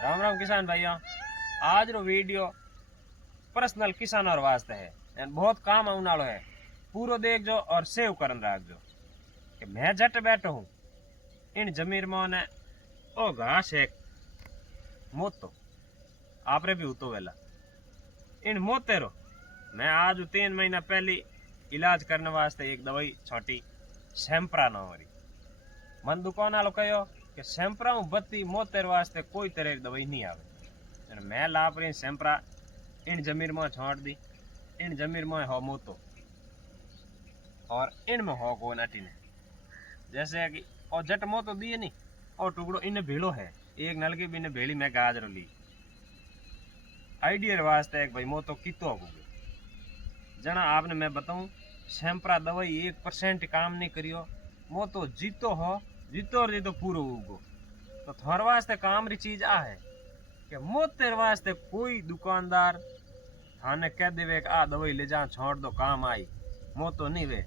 राम राम किसान भाइयों। आज रो वीडियो पर्सनल किसान और वास्ते है एंड बहुत काम आने वालो है। पूरो देखजो और सेव करन राखजो कि मैं जट बैठो हूँ इन जमीर में ओ घास है मोतो आपरे भी उतो वेला इन मोतेरो मैं आज 3 महीना पहले इलाज करने वास्ते एक दवाई छोटी सेम्प्रा ना वाली मन दुकान वालों कहो कि सेम्प्रा बत्ती मोतेर वास्ते कोई तरह की दवाई नहीं आवे। मैं लाभ रही सेम्प्रा इन जमीर में छोड़ दी। इन जमीर में हो मोतो और इन में हो को नाटी ने जैसे कि और जट मोतो दिए नहीं और टुकड़ो इन्हें भेड़ो है एक नलकी भी इन्हें भेड़ी में गाजर ली आइडिया वास्ते एक भाई मोतो कितो हो जना आपने मैं बताऊं सेम्प्रा दवाई 1% काम नहीं करियो मोतो जीतो हो जीतो और जीतो पूरो उगो तो थार वास्ते काम री चीज आ है कि मोतेर वास्ते कोई दुकानदार थाने कह देवे कि आ दवाई ले जा छोड़ दो काम आई मोतो नहीं वे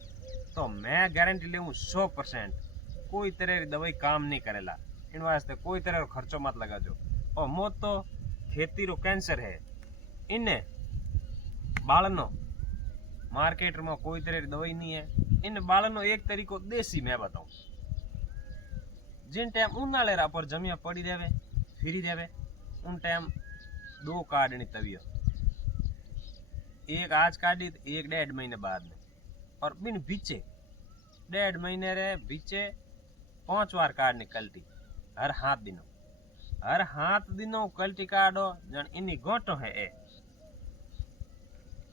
तो मैं गारंटी ले 100% कोई तरह की दवाई काम नहीं करेला। इन वास्ते कोई तरह का खर्चो मत लगा जो और मोतो खेती रो कैंसर है इन्हें बालनो मार्केट में कोई तरह की दवाई नहीं है। इन बालनो एक तरीको देसी मैं बताऊं जिन टाइम उनाले पर जमिया पड़ी देवे फिरी देवे उन टाइम 2 काटनी तवियो एक आज काटी एक 1.5 महीने बाद में और बिन बीचे 1.5 महीने रे बीचे 5 बार काटनी कल्टी हर 7 दिनों कल्टी काटो जन इनी गोटो है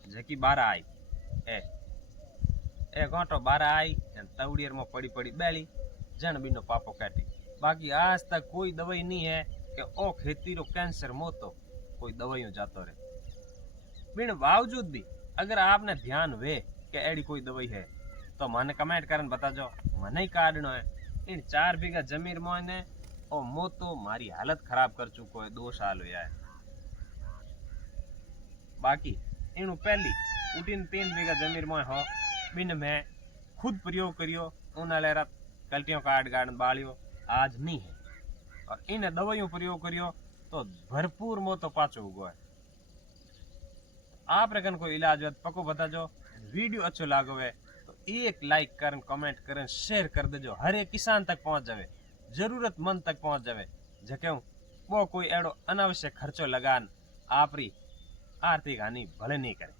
जकी 12 आई ए गोटो 12 आई तवड़ियर में पड़ी पड़ी बैली जन बिनो पापो काटी। बाकी आज तक कोई दवाई नहीं है कि ओ खेती रो कैंसर मोतो कोई दवाइयों जातो रहे। बिन बावजूद भी अगर आपने ध्यान वे कि एडी कोई दवाई है तो मैंने कमेंट करन बता जो मने ही काटनो है। इन 4 बीघा जमीन में ओ मोतो मारी हालत खराब कर चुको है 2 साल हुआ है। बाकी इन पहली उठीन 3 बीघा जमीन में हो बिन मैं खुद प्रयोग करियो उन्हें रात कल्टियों काट गाड़ बालियो आज नहीं है और इन दवाइयों प्रयोग करियो तो भरपूर मोतो पाचो उगो है। आप रकन कोई इलाज है पको बता जो वीडियो अच्छो लागो है तो एक लाइक करन कमेंट करन शेयर कर देजो हर एक किसान तक पहुंच जावे जरूरतमंद तक पहुंच जावे जक्यों वो कोई एड़ो अनावश्यक खर्चो लगान आपरी आर्थिक हानि भले नहीं करे।